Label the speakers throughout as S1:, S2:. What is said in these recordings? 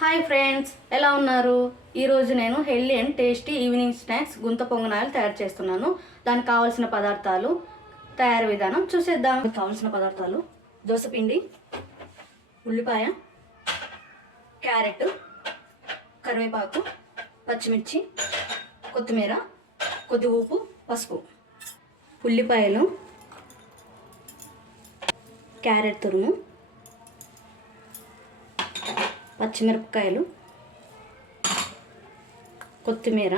S1: Hi friends ఎలా ఉన్నారు? ఈరోజు నేను healthy and tasty evening snacks గుంత పొంగనాలు తయారు చేస్తున్నాను. దానికి కావాల్సిన పదార్థాలు తయారు విధానం చూసేద్దాం. కావాల్సిన పదార్థాలు దోసపిండి ఉల్లిపాయ క్యారెట్ కరివేపాకు పచ్చిమిర్చి కొత్తిమీర కొద్ది ఉప్పు పసుపు ఉల్లిపాయలు క్యారెట్ తురుము పచ్చిమిరపకాయలు కొత్తిమీర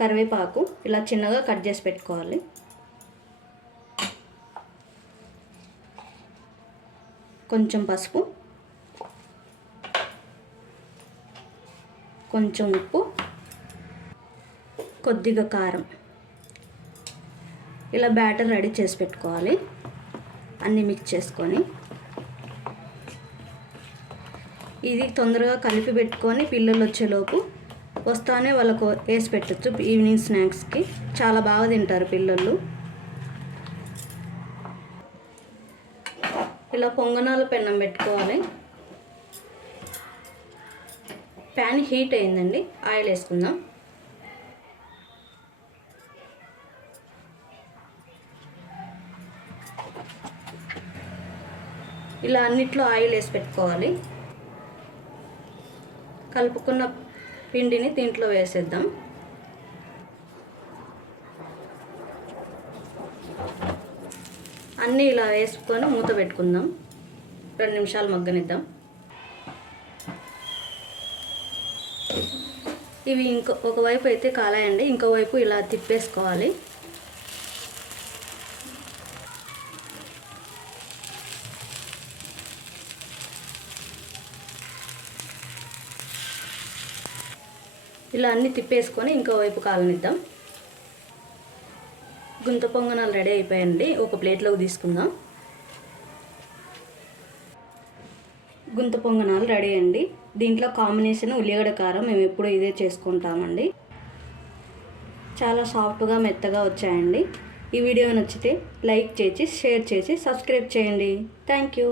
S1: కరివేపాకు ఇలా చిన్నగా కట్ చేసి పెట్టుకోవాలి. కొంచెం పసుపు కొంచెం ఉప్పు కొద్దిగా కారం. ఇలా బ్యాటర్ రెడీ చేసి పెట్టుకోవాలి. అన్నీ మిక్స్ చేసుకొని ఇది తొందరగా కలిపి పెట్టుకొని పిల్లలు వచ్చేలోపు వస్తానే వాళ్ళకు వేసి పెట్టచ్చు. ఈవినింగ్ స్నాక్స్కి చాలా బాగా తింటారు పిల్లలు. ఇలా పొంగనాల పెన్నం పెట్టుకోవాలి. ప్యాన్ హీట్ అయిందండి. ఆయిల్ వేసుకుందాం. ఇలా అన్నిట్లో ఆయిల్ వేసి పెట్టుకోవాలి. కలుపుకున్న పిండిని దీంట్లో వేసేద్దాం. అన్నీ ఇలా వేసుకొని మూత పెట్టుకుందాం. రెండు నిమిషాలు మగ్గనిద్దాం. ఇవి ఇంకో ఒకవైపు అయితే కాలాయండి ఇంకోవైపు ఇలా తిప్పేసుకోవాలి. ఇలా అన్ని తిప్పేసుకొని ఇంకో వైపు కాలనిద్దాం. గుంత పొంగనాలు రెడీ అయిపోయండి ఒక ప్లేట్లోకి తీసుకుందాం. గుంత పొంగనాలు రెడీ అండి. దీంట్లో కాంబినేషన్ ఉల్లిగడ్డ కారం మేము ఎప్పుడూ ఇదే చేసుకుంటామండి. చాలా సాఫ్ట్గా మెత్తగా వచ్చాయండి. ఈ వీడియో నచ్చితే లైక్ చేసి షేర్ చేసి సబ్స్క్రైబ్ చేయండి. Thank you.